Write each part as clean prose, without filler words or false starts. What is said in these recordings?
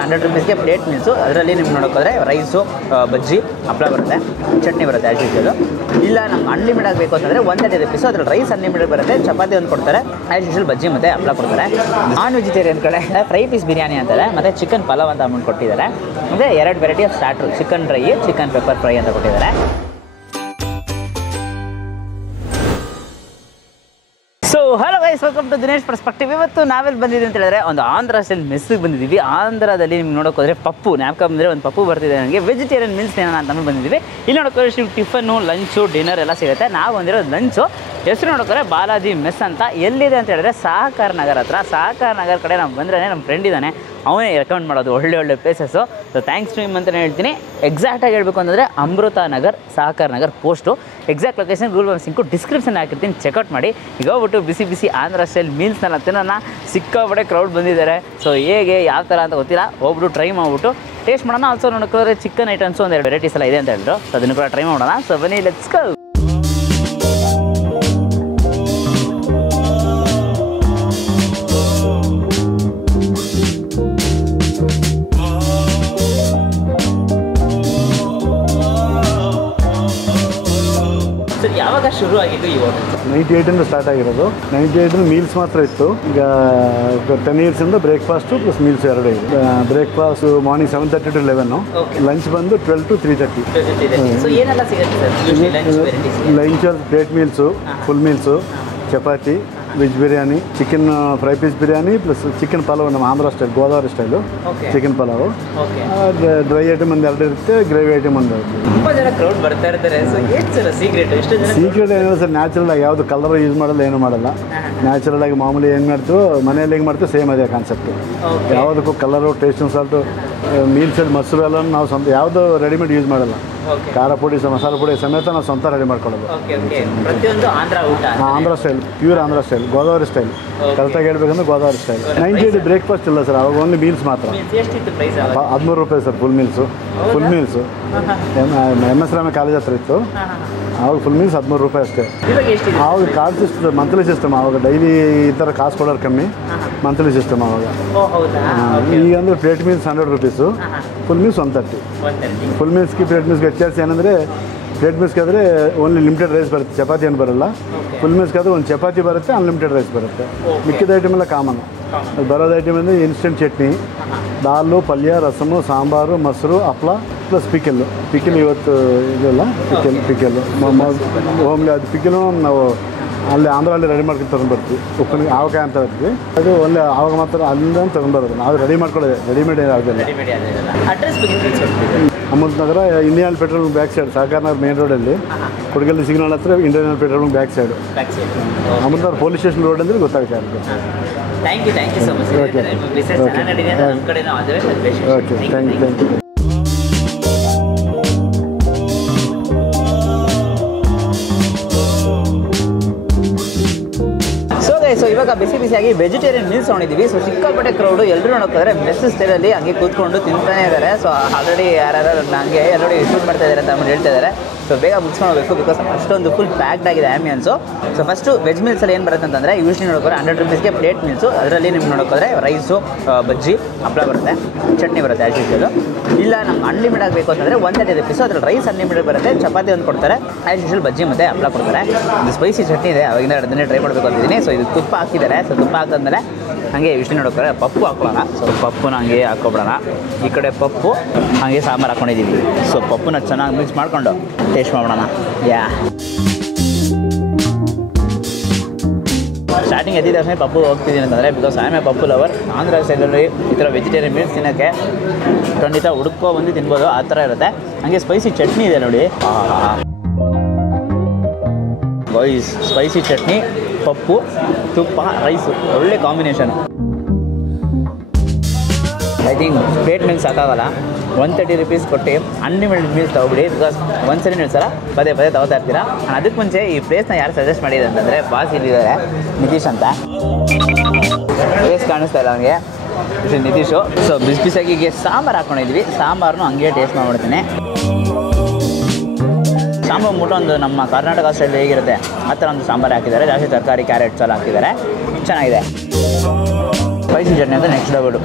100 rupeesಗೆ plate meals. ಅದರಲ್ಲಿ ನಿಮ್ಗೆ ನೋಡೋಕ್ಕೋದ್ರೆ rice, ಬಜ್ಜಿ, ಹಪ್ಪಳ ಬರುತ್ತೆ, ಚಟ್ನಿ ಬರುತ್ತೆ ಆ್ಯಸ್ ಯೂಶುವಲ್. ಇಲ್ಲ ನಮ್ಗೆ ಅನ್ಲಿಮಿಟೆಡ್ ಆಗಬೇಕು ಅಂತಂದರೆ 130 rupees. ಅದ್ರಲ್ಲಿ ರೈಸ್ ಅನ್ಲಿಮಿಟೆಡ್ ಬರುತ್ತೆ, ಚಪಾತಿ ಒಂದು ಕೊಡ್ತಾರೆ, ಆ್ಯಸ್ ಯೂಶುವಲ್ ಬಜ್ಜಿ ಮತ್ತು ಹಪ್ಪಳ ಕೊಡ್ತಾರೆ. ನಾನ್ ವೆಜಿಟೇರಿಯನ್ ಕಡೆ ಫ್ರೈ ಪೀಸ್ ಬಿರಿಯಾನಿ ಅಂತಾರೆ, ಮತ್ತು ಚಿಕನ್ ಪಲಾವ್ ಅಂತ ಅಮೌಂಟ್ ಕೊಟ್ಟಿದ್ದಾರೆ. ಮತ್ತು 2 variety of starters, chicken dry, chicken pepper fry ಅಂತ ಕೊಟ್ಟಿದ್ದಾರೆ. So hello guys, welcome to Dinesh perspective. ಇವತ್ತು ನಾವೆಲ್ಲಿ ಬಂದಿದ್ದೀವಿ ಅಂತ ಹೇಳಿದ್ರೆ ಒಂದು ಆಂಧ್ರ ಸ್ಟೈಲ್ ಮೆಸ್ಸಿಗೆ ಬಂದಿದ್ದೀವಿ. ಆಂಧ್ರದಲ್ಲಿ ನಿಮ್ಗೆ ನೋಡೋಕೋದ್ರೆ ಪಪ್ಪು ನ್ಯಾಪ್ಕ ಬಂದರೆ ಒಂದು ಪಪ್ಪು ಬರ್ತಿದೆ ನನಗೆ. ವೆಜಿಟೇರಿಯನ್ ಮೀಲ್ಸ್ ಏನೋ ಅಂತ ಬಂದಿದ್ದೀವಿ. ಇಲ್ಲಿ ನೋಡೋಕೋದ್ರೆ ಟಿಫನ್ನು, ಲಂಚು, ಡಿನ್ನರ್ ಎಲ್ಲ ಸಿಗುತ್ತೆ. ನಾವು ಬಂದಿರೋದು ಲಂಚು. ಹೆಸರು ನೋಡೋಕೋದ್ರೆ ಬಾಲಾಜಿ ಮೆಸ್ ಅಂತ. ಎಲ್ಲಿದೆ ಅಂತ ಹೇಳಿದ್ರೆ ಸಹಕಾರ ನಗರ ಹತ್ರ. ಸಹಕಾರ ನಗರ ಕಡೆ ನಾವು ಬಂದರೆ ನಮ್ಮ ಫ್ರೆಂಡ್ ಇದ್ದಾನೆ, ಅವನೇ ರೆಕಮೆಂಡ್ ಮಾಡೋದು ಒಳ್ಳೆ places. So thanks to him ಅಂತಲೇ ಹೇಳ್ತೀನಿ. ಎಕ್ಸಾಕ್ಟಾಗಿ ಹೇಳಬೇಕು ಅಂತಂದರೆ Amrutha Nagar, Sahakara Nagar post. Exact location Google maps ಸಿಂಕು ಡಿಸ್ಕ್ರಿಪ್ಷನ್ ಹಾಕಿರ್ತೀನಿ, ಚೆಕ್ಔಟ್ ಮಾಡಿ. ಈಗ ಹೋಗ್ಬಿಟ್ಟು ಬಿಸಿ ಬಿಸಿ ಆಂಧ್ರ ಸ್ಟೈಲ್ ಮೀಲ್ಸ್ನೆಲ್ಲ ತಿನ್ನೋಣ. ಸಿಕ್ಕಾಪಟ್ಟೆ ಕ್ರೌಡ್ ಬಂದಿದ್ದಾರೆ. ಸೊ ಹೇಗೆ ಯಾವ ಥರ ಅಂತ ಗೊತ್ತಿಲ್ಲ, ಹೋಗ್ಬಿಟ್ಟು ಟ್ರೈ ಮಾಡಿಬಿಟ್ಟು ಟೇಸ್ಟ್ ಮಾಡೋಣ. ಆಲ್ಸೋ ನೋಡೋಕ್ಕೋದ್ರೆ ಚಿಕನ್ ಐಟಮ್ಸು ಒಂದೆರಡು ವೆರೈಟೀಸ್ ಎಲ್ಲ ಇದೆ ಅಂತ ಹೇಳಿದ್ರು. ಸೊ ಅದನ್ನು ಕೂಡ ಟ್ರೈ ಮಾಡೋಣ. ಸೊ ಬನ್ನಿ, ಲೆಟ್ಸ್ ಗೋ. ಸರ್, ಯಾವಾಗ ಶುರು ಆಗಿದ್ದು ಈ ಹೋಟೆಲ್? 98 ಸ್ಟಾರ್ಟ್ ಆಗಿರೋದು. 98 ಮೀಲ್ಸ್ ಮಾತ್ರ ಇತ್ತು. ಈಗ 10 ಇಯರ್ಸಿಂದ ಬ್ರೇಕ್ಫಾಸ್ಟು ಪ್ಲಸ್ ಮೀಲ್ಸ್ 2 ಇದೆ. ಬ್ರೇಕ್ಫಾಸ್ಟ್ ಮಾರ್ನಿಂಗ್ 7:30 to 11, ಲಂಚ್ ಬಂದು 12 to 3:30. ಏನೆಲ್ಲ ಸಿಗುತ್ತೆ sir? Lunch plate meals, full meals, chapati, veg biryani, chicken fry piece biryani plus chicken pulao, ನಮ್ಮ Andhra style, Godavari style chicken pulao. Dry item ಒಂದು 2 ಇರುತ್ತೆ, ಗ್ರೇವಿ ಐಟಮ್ ಒಂದು ಇರುತ್ತೆ. ತುಂಬ ಜನ ಕ್ರೌಡ್ ಬರ್ತಾ ಇರ್ತಾರೆ. ಸೊ ಏನು ಸರ್ ಸೀಕ್ರೆಟ್? ಎಷ್ಟು ಜನ ಸೀಕ್ರೆಟ್ ಏನಿಲ್ಲ ಸರ್, ನ್ಯಾಚುರಲ್ ಆಗಿ ಯಾವುದು ಕಲರ್ ಯೂಸ್ ಮಾಡಲ್ಲ, ಏನು ಮಾಡಲ್ಲ. ನ್ಯಾಚುರಲ್ ಆಗಿ ಮಾಮೂಲಿ ಹೆಂಗೆ ಮಾಡ್ತೀವೋ ಮನೆಯಲ್ಲಿ ಹೆಂಗೆ ಮಾಡ್ತೀವಿ ಸೇಮ್ ಅದೇ ಕಾನ್ಸೆಪ್ಟು. ಯಾವುದಕ್ಕೂ ಕಲರು, ಟೇಸ್ಟ್ ಸಾಲ್ಟು, ಮೀಲ್ಸಲ್ಲಿ ಮೊಸರು ಎಲ್ಲ ನಾವು ಸ್ವಂತ ಯಾವುದು ರೆಡಿಮೇಡ್ ಯೂಸ್ ಮಾಡಲ್ಲ. ಖಾರ ಪುಡಿ, ಮಸಾಲೆ ಪುಡಿ ಸಮೇತ ನಾವು ಸ್ವಂತ ರೆಡಿ ಮಾಡ್ಕೊಳ್ಳೋದು. ಪ್ರತಿಯೊಂದು ಆಂಧ್ರ ಊಟ, Andhra style, pure Andhra style, Godavari style. ಕರೆಕ್ಟಾಗಿ ಹೇಳ್ಬೇಕಂದ್ರೆ ಗೋದಾವರಿ ಸ್ಟೈಲ್. 98 ಬ್ರೇಕ್ಫಾಸ್ಟ್ ಇಲ್ಲ ಸರ್, ಅವಾಗ ಓನ್ಲಿ ಮೀಲ್ಸ್ ಮಾತ್ರ. 13 ರೂಪಾಯಿ sir full meals. MS Rama college ಹತ್ರ ಇತ್ತು ಆವಾಗ. ಫುಲ್ ಮೀಲ್ಸ್ 13 ರೂಪಾಯಿ ಅಷ್ಟೇ. ಆವಾಗ ಕಾರ್ಡ್ ಸಿಸ್ಟಮ್, ಮಂತ್ಲಿ ಸಿಸ್ಟಮ್. ಆವಾಗ ಡೈಲಿ ಈ ಥರ ಕಾಸು ಕೊಡೋರು ಕಮ್ಮಿ, ಮಂತ್ಲಿ ಸಿಸ್ಟಮ್ ಆವಾಗ. ಈಗ ಅಂದರೆ plate meals 100 rupees, full meals 130. Full ಮೀಲ್ಸ್ಗೆ ಪ್ಲೇಟ್ ಮೀಲ್ಸ್ಗೆ ವ್ಯತ್ಯಾಸ ಏನಂದರೆ, ಪ್ಲೇಟ್ ಮೀಲ್ಸ್ಗಾದರೆ ಓನ್ಲಿ ಲಿಮಿಟೆಡ್ ರೈಸ್ ಬರುತ್ತೆ, ಚಪಾತಿ ಏನು ಬರೋಲ್ಲ. ಫುಲ್ ಮೀಲ್ಸ್ಗಾದರೆ ಒಂದು ಚಪಾತಿ ಬರುತ್ತೆ, ಅನ್ಲಿಮಿಟೆಡ್ ರೈಸ್ ಬರುತ್ತೆ. ಮಿಕ್ಕಿದ ಐಟಮ್ ಎಲ್ಲ ಕಾಮನ್. ಬರೋದು ಐಟಮ್ ಅಂದರೆ ಇನ್ಸ್ಟೆಂಟ್ ಚಟ್ನಿ, ದಾಲು, ಪಲ್ಯ, ರಸಮು, ಸಾಂಬಾರು, ಮೊಸರು, ಹಪ್ಪಳ ಪ್ಲಸ್ ಪಿಕಲ್ಲು. ಇವತ್ತು ಇದೆಲ್ಲ ಪಿಕಲ್ಲು ಹೋಮ್ಲಿ. ಅದು ಪಿಕಲ್ಲು ನಾವು ಅಲ್ಲಿ ಆಂಧ್ರಲ್ಲಿ ರೆಡಿ ಮಾಡ್ಕೊಂಡು ತೊಗೊಂಡ್ಬರ್ತೀವಿ. ಉಪ್ಪಿನ ಆವಕಾಯಿ ಅಂತ ಇರ್ತೀವಿ, ಅದು ಒಳ್ಳೆ ಆವಾಗ ಮಾತ್ರ ಅಲ್ಲಿಂದ ತೊಗೊಂಡ್ಬರೋದು. ನಾವು ರೆಡಿ ಮಾಡ್ಕೊಳ್ಳೋದು, ರೆಡಿಮೇಡ್ ಆಗೋದಿಲ್ಲ. Amrutha Nagara, Indian petrol back side, Sahakara Nagara main ರೋಡಲ್ಲಿ ಕೊಡಗಲ್ಲಿ ಸಿಗ್ನಲ್ ಹತ್ರ Indian petrol back side. Amrutha police station road ಅಂದರೆ ಗೊತ್ತಾಗುತ್ತೆ ಅದಕ್ಕೆ. Thank you so much. Okay, thank you. So ಇವಾಗ ಬಿಸಿಯಾಗಿ ವೆಜಿಟೇರಿಯನ್ ಮೀಲ್ಸ್ ತೊಗೊಂಡಿದ್ದೀವಿ. ಸೊ ಸಿಕ್ಕಾಪಟ್ಟೆ ಕ್ರೌಡು, ಎಲ್ಲರೂ ನೋಡೋಕ್ಕೋದ್ರೆ ಮೆಸ್ ಸ್ಟೈಲಲ್ಲಿ ಹಂಗೆ ಕೂತ್ಕೊಂಡು ತಿಂತಾನೆ ಇದ್ದಾರೆ. ಸೊ ಆಲ್ರೆಡಿ ಯಾರು ಹಂಗೆ ಎಲ್ಲರೂ ಶೂಟ್ ಮಾಡ್ತಾ ಇದ್ದಾರೆ ಅಂತ ಹೇಳ್ತಾ ಇದ್ದಾರೆ. ಸೊ ಬೇಗ ಮುಗಿಸ್ಕೊಂಡು ಬಿಕಾಸ್ ಅಷ್ಟೊಂದು ಫುಲ್ ಪ್ಯಾಕ್ಡ್ ಆಗಿದೆ ಆ್ಯಂಬಿಯನ್ಸು. ಸೊ ಫಸ್ಟು ವೆಜ್ ಮೀಲ್ಸಲ್ಲಿ ಏನು ಬರುತ್ತೆ ಅಂತಂದರೆ, ಯೂಶ್ವಲಿ ನೋಡೋಕ್ಕೋದ್ರೆ 100 rupeesಗೆ ಪ್ಲೇಟ್ ಮೀಲ್ಸು. ಅದರಲ್ಲಿ ನಿಮ್ಗೆ ನೋಡೋಕ್ಕೋದ್ರೆ ರೈಸು, ಬಜ್ಜಿ, ಹಪ್ಪಳ ಬರುತ್ತೆ, ಚಟ್ನಿ ಬರುತ್ತೆ ಆ್ಯಸ್ ಯೂಶುವಲ್. ಇಲ್ಲ ನಮ್ಗೆ ಅನ್ಲಿಮಿಟೆಡ್ ಆಗಬೇಕು ಅಂತಂದರೆ 130 rupees. ಅದ್ರಲ್ಲಿ ರೈಸ್ ಅನ್ಲಿಮಿಟೆಡ್ ಬರುತ್ತೆ, ಚಪಾತಿ ಒಂದು ಕೊಡ್ತಾರೆ, ಆ್ಯಸ್ ಯೂಶುವಲ್ ಬಜ್ಜಿ ಮತ್ತು ಹಪ್ಪಳ ಕೊಡ್ತಾರೆ. ಇದು ಸ್ಪೈಸಿ ಚಟ್ನಿ ಇದೆ, ಅವಾಗಿಂದ ಅದನ್ನೇ ಟ್ರೈ ಮಾಡಬೇಕು ಅಂತಿದ್ದೀನಿ. ಸೊ ಇದು ತುಪ್ಪ ಹಾಕಿದ್ದಾರೆ. ಸೊ ತುಪ್ಪ ಹಾಕಿದ್ಮೇಲೆ ಹಾಗೆ ಯೂಶ್ವಲಿ ನೋಡೋಕ್ಕೋದ್ರೆ ಪಪ್ಪು ಹಾಕೊಳ್ಳೋಣ. ಸೊ ಪಪ್ಪುನ ಹಂಗೆ ಹಾಕ್ಕೊಬಿಡೋಣ. ಈ ಕಡೆ ಪಪ್ಪು ಹಾಗೆ ಸಾಂಬಾರು ಹಾಕ್ಕೊಂಡಿದ್ದೀವಿ. ಸೊ ಪಪ್ಪುನ ಚೆನ್ನಾಗಿ ಮಿಕ್ಸ್ ಮಾಡಿಕೊಂಡು ಟೇಸ್ಟ್ ಮಾಡೋಣ. ಸ್ಟಾರ್ಟಿಂಗ್ ಎದ್ದಿದ ತಕ್ಷಣ ಪಪ್ಪು ಹೋಗ್ತಿದ್ದೀನಿ ಅಂತಂದರೆ, because I am A Pappu lover. Andhra ಸ್ಟೈಲಲ್ಲಿ ಈ ಥರ ವೆಜಿಟೇರಿಯನ್ ಮೀಲ್ಸ್ ತಿನ್ನೋಕ್ಕೆ ಖಂಡಿತ ಹುಡುಕೋ ಬಂದು ತಿನ್ಬೋದು, ಆ ಥರ ಇರುತ್ತೆ. ಹಾಗೆ ಸ್ಪೈಸಿ ಚಟ್ನಿ ಇದೆ ನೋಡಿ. ಗೈಸ್, ಸ್ಪೈಸಿ ಚಟ್ನಿ, ಪಪ್ಪು, ತುಪ್ಪ, ರೈಸು, ಒಳ್ಳೆ combination. I think plate meals ಸಾಕಾಗಲ್ಲ. 130 rupees ಕೊಟ್ಟು ಅನ್ಲಿಮಿಟೆಡ್ ಮೀಲ್ಸ್ ತೊಗೊಬಿಡಿ. ಬಿಕಾಸ್ ಒಂದ್ಸರಿ ನೀವು ಸಲ ಪದೇ ತೊಗೋತಾ ಇರ್ತೀರಾ. ಅದಕ್ಕೆ ಮುಂಚೆ ಈ ಪ್ಲೇಸ್ನ ಯಾರು ಸಜೆಸ್ಟ್ ಮಾಡಿದೆ ಅಂತಂದರೆ, ಬಾಸ್ ಇಲ್ಲಿದ್ದಾರೆ, ನಿತೀಶ್ ಅಂತ. ಪ್ಲೇಸ್ ಕಾಣಿಸ್ತಾ ಇಲ್ಲ ಅವನಿಗೆ, ನಿತೀಶು. ಸೊ ಬಿಸಿಯಾಗಿ ಸಾಂಬಾರು ಹಾಕ್ಕೊಂಡಿದ್ವಿ. ಸಾಂಬಾರನ್ನು ಹಂಗೆ ಟೇಸ್ಟ್ ಮಾಡಿಬಿಡ್ತೀನಿ. ಸಾಂಬಾರು ಮುಟ್ಟು ಒಂದು ನಮ್ಮ ಕರ್ನಾಟಕ ಸ್ಟೈಲ್ ಹೇಗಿರುತ್ತೆ ಆ ಥರ ಒಂದು ಸಾಂಬಾರು ಹಾಕಿದ್ದಾರೆ. ಜಾಸ್ತಿ ತರಕಾರಿ, ಕ್ಯಾರೆಟ್ಸ್ ಎಲ್ಲ ಹಾಕಿದ್ದಾರೆ, ಚೆನ್ನಾಗಿದೆ. ಸ್ಪೈಸಿ ಚಟ್ನಿ ಅಂತ ನೆಕ್ಸ್ಟ್ ಲೆವೆಲ್.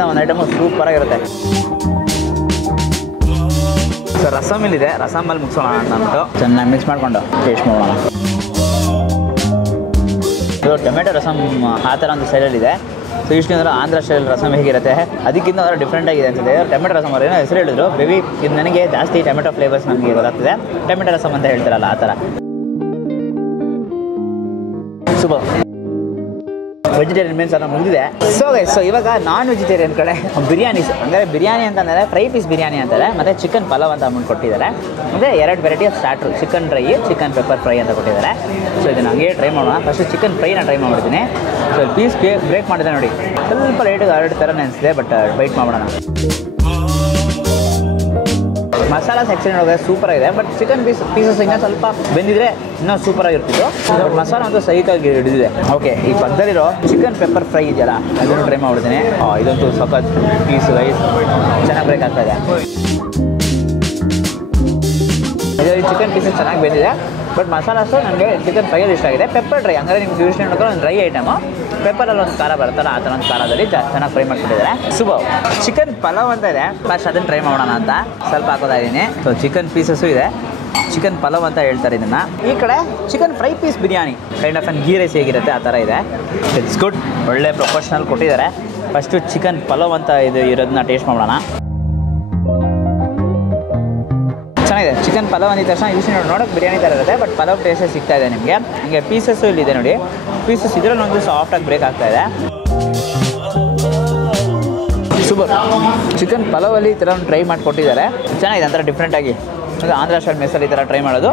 ಒಂದರಿಂದ ಒಂದು ಐಟಮು ಸೂಪರಾಗಿರುತ್ತೆ. ಸೊ ರಸಮ್ ಇಲ್ಲಿದೆ, ರಸಮಲ್ಲಿ ಮುಗಿಸೋಣ ಅಂತ ಅಂದ್ಬಿಟ್ಟು ಚೆನ್ನಾಗಿ ಮಿಕ್ಸ್ ಮಾಡಿಕೊಂಡು ಟೇಸ್ಟ್ ಮಾಡೋಣ. ಇದು ಟೊಮೆಟೊ ರಸಮ್ ಆ ಥರ ಒಂದು ಸ್ಟೈಲಲ್ಲಿದೆ. ಸೊ ಇಷ್ಟು ಅಂದರೆ ಆಂಧ್ರ ಸ್ಟೈಲ್ ರಸಮ್ ಹೇಗಿರುತ್ತೆ ಅದಕ್ಕಿಂತ ಅದರ ಡಿಫ್ರೆಂಟ್ ಆಗಿದೆ ಅನ್ಸುತ್ತೆ. ಟೊಮೆಟೊ ರಸಮ್ ಅವ್ರು ಏನೋ ಹೆಸರು ಹೇಳಿದ್ರು, ಬೇಬಿ ಇದು ನನಗೆ ಜಾಸ್ತಿ ಟೊಮೆಟೊ ಫ್ಲೇವರ್ಸ್ ನಮಗೆ ಗೊತ್ತಾಗ್ತದೆ, ಟೊಮೆಟೊ ರಸಮ್ ಅಂತ ಹೇಳ್ತಾರಲ್ಲ ಆ ಥರ. ಸೂಪರ್. ವೆಜಿಟೇರಿಯನ್ ಮೀನ್ಸ್ ಅದನ್ನು ಮುಗಿದಿದೆ. ಸೊ ಇವಾಗ ನಾನ್ ವೆಜಿಟೇರಿಯನ್ ಕಡೆ ಬಿರಿಯಾನೀಸ್ ಅಂದರೆ ಬಿರಿಯಾನಿ ಅಂತಂದರೆ ಫ್ರೈ ಪೀಸ್ ಬಿರಿಯಾನಿ ಅಂತಾರೆ, ಮತ್ತು ಚಿಕನ್ ಪಲಾವ್ ಅಂತ ಅಮೌಂಟ್ ಕೊಟ್ಟಿದ್ದಾರೆ. ಮತ್ತು 2 variety of starters, chicken fry, chicken pepper fry ಅಂತ ಕೊಟ್ಟಿದ್ದಾರೆ. ಸೊ ಇದನ್ನು ಹಂಗೆ ಟ್ರೈ ಮಾಡೋಣ. ಫಸ್ಟು ಚಿಕನ್ ಫ್ರೈನ ಟ್ರೈ ಮಾಡ್ತೀನಿ. ಸೊ ಪೀಸ್ ಬ್ರೇಕ್ ಮಾಡಿದೆ ನೋಡಿ, ಸ್ವಲ್ಪ ಲೈಟಿಗೆ ಹರಡು ಥರ ಅನಿಸಿದೆ, ಬಟ್ ಬೈಟ್ ಮಾಡೋಣ. ಮಸಾಲ ಸೆಕ್ಷನ್ ಒಳಗೆ ಸೂಪರಾಗಿದೆ, ಬಟ್ ಚಿಕನ್ ಪೀಸಸ್ ಇನ್ನೂ ಸ್ವಲ್ಪ ಬೆಂದಿದ್ರೆ ಇನ್ನೂ ಸೂಪರಾಗಿರ್ತಿತ್ತು. ಬಟ್ ಮಸಾಲ ಅಂತೂ ಸೈಕಾಗಿ ಹಿಡಿದಿದೆ. ಓಕೆ, ಈ ಪಕ್ಕದಲ್ಲಿರೋ ಚಿಕನ್ ಪೆಪ್ಪರ್ ಫ್ರೈ ಇದೆಯಲ್ಲ ಅದನ್ನು ಟ್ರೈ ಮಾಡ್ಬಿಡ್ತೀನಿ. ಇದಂತೂ ಸಖತ್ ಪೀಸ್ ರೈಸ್ ಚೆನ್ನಾಗಿ ಬ್ರೇಕ್ ಆಗ್ತಾಯಿದೆ. ಇದರಲ್ಲಿ ಚಿಕನ್ ಪೀಸಸ್ ಚೆನ್ನಾಗಿ ಬೆಂದಿದೆ, ಬಟ್ ಮಸಾಲಾಸು ನನಗೆ ಚಿಕನ್ ಫ್ರೈಯಲ್ಲಿ ಇಷ್ಟ ಆಗಿದೆ. ಪೆಪ್ಪರ್ ಡ್ರೈ ಅಂದರೆ ನಿಮ್ಗೆ ಯೂಸ್ ನೋಡೋಕೆ ಒಂದು ಡ್ರೈ ಐಟಮು, ಪೆಪ್ಪರಲ್ಲಿ ಒಂದು ಖಾರ ಬರುತ್ತಲ್ಲ ಆ ಥರ ಒಂದು ಖಾರದಲ್ಲಿ ಚೆನ್ನಾಗಿ ಫ್ರೈ ಮಾಡ್ಕೊಂಡಿದ್ದಾರೆ. ಸೂಪರ್. ಚಿಕನ್ ಪಲಾವ್ ಅಂತ ಇದೆ, ಫಸ್ಟ್ ಅದನ್ನು ಟ್ರೈ ಮಾಡೋಣ ಅಂತ ಸ್ವಲ್ಪ ಹಾಕೋತಾ ಇದ್ದೀನಿ. ಸೊ ಚಿಕನ್ ಪೀಸಸ್ಸು ಇದೆ, ಚಿಕನ್ ಪಲಾವ್ ಅಂತ ಹೇಳ್ತಾರೆ ಇದನ್ನು. ಈ ಕಡೆ chicken fry piece biryani kind of ghee rice ಹೇಗಿರುತ್ತೆ ಆ ಥರ ಇದೆ. ಇಟ್ಸ್ ಗುಡ್, ಒಳ್ಳೆ ಪ್ರೊಫೆಷ್ನಲ್ ಕೊಟ್ಟಿದ್ದಾರೆ. ಫಸ್ಟು ಚಿಕನ್ ಪಲಾವ್ ಅಂತ ಇದು ಇರೋದನ್ನ ಟೇಸ್ಟ್ ಮಾಡೋಣ. ಚೆನ್ನಾಗಿದೆ. ಚಿಕನ್ ಪಲಾವ್ ಅಂದಿದ ತಕ್ಷಣ ಯೂಸ್ ನೋಡೋಕೆ ಬಿರಿಯಾನಿ ಥರ ಇರುತ್ತೆ, ಬಟ್ ಪಲಾವ್ ಟೇಸ್ಟೇ ಸಿಗ್ತಾ ಇದೆ ನಿಮಗೆ. ಹೀಗೆ ಪೀಸಸ್ಸು ಇಲ್ಲಿದೆ ನೋಡಿ, ಪೀಸಸ್ ಇದರಲ್ಲಿ ಒಂದು ಸಾಫ್ಟಾಗಿ ಬ್ರೇಕ್ ಆಗ್ತಾ ಇದೆ. ಸೂಪರ್. ಚಿಕನ್ ಪಲಾವಲ್ಲಿ ಈ ಥರ ಒಂದು ಟ್ರೈ ಮಾಡಿ ಕೊಟ್ಟಿದ್ದಾರೆ, ಚೆನ್ನಾಗಿದೆ ಒಂಥರ ಡಿಫ್ರೆಂಟಾಗಿ. ಅದು ಆಂಧ್ರ ಸ್ಟೈಲ್ ಮೆಸ್ಸಲ್ಲಿ ಈ ಥರ ಟ್ರೈ ಮಾಡೋದು.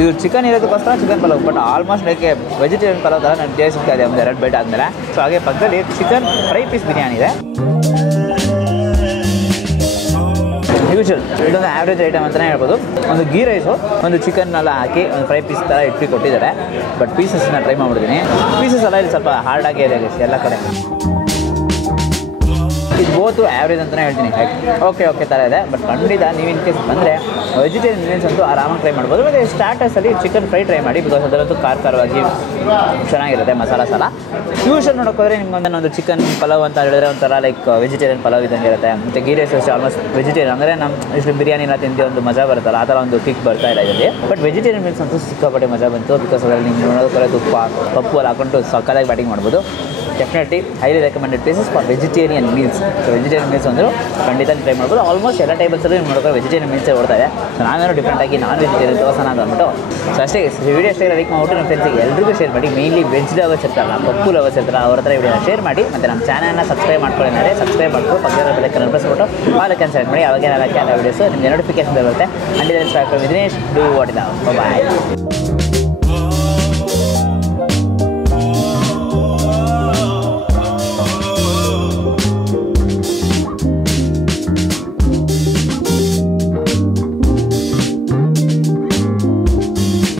ಇದು ಚಿಕನ್ ಇರೋದಕ್ಕೋಸ್ಕರ chicken pulao, but almost like vegetarian pulao ಥರ ನನಗೆ ಟೇಸ್ಟ್ ಸಿಗ್ತಾ ಇದೆ ಒಂದು 2 ಬೈಟ್ ಆದಮೇಲೆ. ಸೊ ಹಾಗೆ ಪಕ್ಕದಲ್ಲಿ ಚಿಕನ್ ಫ್ರೈ ಪೀಸ್ ಬಿರಿಯಾನಿ ಇದೆ. ಯೂಶಲ್ ಇದೊಂದು ಆ್ಯಾವ್ರೇಜ್ ಐಟಮ್ ಅಂತಲೇ ಹೇಳ್ಬೋದು. ಒಂದು ಗೀ ರೈಸು, ಒಂದು ಚಿಕನ್ ಎಲ್ಲ ಹಾಕಿ ಒಂದು ಫ್ರೈ ಪೀಸ್ ಥರ ಇಟ್ಟು ಕೊಟ್ಟಿದ್ದಾರೆ. ಬಟ್ ಪೀಸಸ್ನ ಟ್ರೈ ಮಾಡ್ಬಿಡ್ತೀನಿ. ಪೀಸಸ್ ಎಲ್ಲ ಇಲ್ಲಿ ಸ್ವಲ್ಪ ಹಾರ್ಡಾಗೇ ಇದೆ ಎಲ್ಲ ಕಡೆ. ಇದು ಬೋತು ಆ್ಯಾವ್ರೇಜ್ ಅಂತಲೇ ಹೇಳ್ತೀನಿ. ಓಕೆ ಥರ ಇದೆ, ಬಟ್ ಖಂಡಿತ ನೀವು ಇನ್ ಕೇಸ್ ಬಂದರೆ ವೆಜಿಟೇರಿಯನ್ ಮೀಲ್ಸ್ ಅಂತೂ ಆರಾಮಾಗಿ ಟ್ರೈ ಮಾಡ್ಬೋದು. ಮತ್ತು ಸ್ಟಾರ್ಟರ್ಸಲ್ಲಿ ಚಿಕನ್ ಫ್ರೈ ಟ್ರೈ ಮಾಡಿ, ಬಿಕಾಸ್ ಅದರಂತೂ ಖಾರವಾಗಿ ಚೆನ್ನಾಗಿರುತ್ತೆ ಮಸಾಲ ಸಾಲ. ಯೂಶಲ್ ನೋಡೋಕ್ಕೋದ್ರೆ ನಿಮ್ಗೊಂದು ಚಿಕನ್ ಪಲಾವ್ ಅಂತ ಹೇಳಿದ್ರೆ ಒಂಥರ ಲೈಕ್ ವೆಜಿಟೇರಿಯನ್ ಪಲಾವ್ ಇದ್ದಂಗೆ ಇರುತ್ತೆ. ಮತ್ತು ಗೀ ರೈಸ್ ಅಷ್ಟೇ ಆಲ್ಮೋಸ್ಟ್ ವೆಜಿಟೇರಿಯನ್ ಅಂದರೆ ನಮ್ಮ ಇಷ್ಟು ಬಿರಿಯಾನಿ ಎಲ್ಲ ತಿಂದು ಒಂದು ಮಜಾ ಬರುತ್ತಲ್ಲ ಆ ಥರ ಒಂದು ಕಿಕ್ ಬರ್ತಾ ಇಲ್ಲ ಇದರಲ್ಲಿ. ಬಟ್ ವೆಜಿಟೇರಿಯನ್ ಮೀಲ್ಸ್ ಅಂತೂ ಸಿಕ್ಕಾಪಟ್ಟೆ ಮಜಾ ಬಂತು, ಬಿಕಾಸ್ ಅದರಲ್ಲಿ ನಿಮ್ಗೆ ನೋಡೋಕ್ಕೋದ್ರೆ ತುಪ್ಪ ಪಪ್ಪು ಎಲ್ಲ ಹಾಕೊಂಡು ಸಕ್ಕದಾಗಿ ಬ್ಯಾಟಿಂಗ್ ಮಾಡ್ಬೋದು. Definitely highly recommended places for vegetarian meals. So vegetarian meals ಅಂದರೂ ಖಂಡಿತ ಟ್ರೈ ಮಾಡ್ಬೋದು. ಆಲ್ಮೋಸ್ಟ್ ಎಲ್ಲ ಟೈಪಲ್ಸಲ್ಲೂ ನೀವು ನೋಡೋಕೆ ವೆಜಿಟೇರಿಯನ್ ಮೀಲ್ಸೇ ಓಡ್ತಾ ಇದೆ. ಸೊ ನಾವೇನೋ ಡಿಫ್ರೆಂಟಾಗಿ ನಾನ್ ವೆಜಿಟೇರಿಯನ್ ತೋರ್ಸೋಣ ಅಂತ ಅಂದ್ಬಿಟ್ಟು ಸೊ ಅಷ್ಟೇ. ವಿಡಿಯೋ ಅಷ್ಟೇ ಲೈಕ್ ಮಾಡಿಬಿಟ್ಟು ನಮ್ಮ ಫ್ರೆಂಡ್ಸಿಗೆ ಎಲ್ರಿಗೂ ಶೇರ್ ಮಾಡಿ. ಮೇನ್ಲಿ ವೆಜ್ ಲವರ್ಸ್ ಇರ್ತಾರಲ್ಲ, ಪಪ್ಪು ಲವರ್ಸ್ ಇರ್ತಾರೆ, ಅವ್ರ ಹತ್ರ ವಿಡಿಯೋನ ಶೇರ್ ಮಾಡಿ. ಮತ್ತು ನಮ್ಮ ಚಾನಲ್ನ ಸಬ್ಸ್ಕ್ರೈಬ್ ಮಾಡ್ಕೊಳ್ಳಿ, ಸಬ್ಸ್ಕ್ರೈಬ್ ಮಾಡ್ಕೊಂಡು ಪಕ್ಕದ ಬೆಲ್ಲೈಕನ್ ಪ್ರೆಸ್ಬಿಟ್ಟು ಆಲ್ ಕ್ಯಾನ್ಸಲ್ ಮಾಡಿ. ಅವಾಗ ಎಲ್ಲ ವೀಡಿಯೋಸು ನಿಮಗೆ ನೋಟಿಫಿಕೇಶನ್ ಬರುತ್ತೆ. ಅಂಡ್ ದಿನೇಶ್ ಡೂ ವಾಟ್ ಇಲ್ಲ. ಬಾಯ್.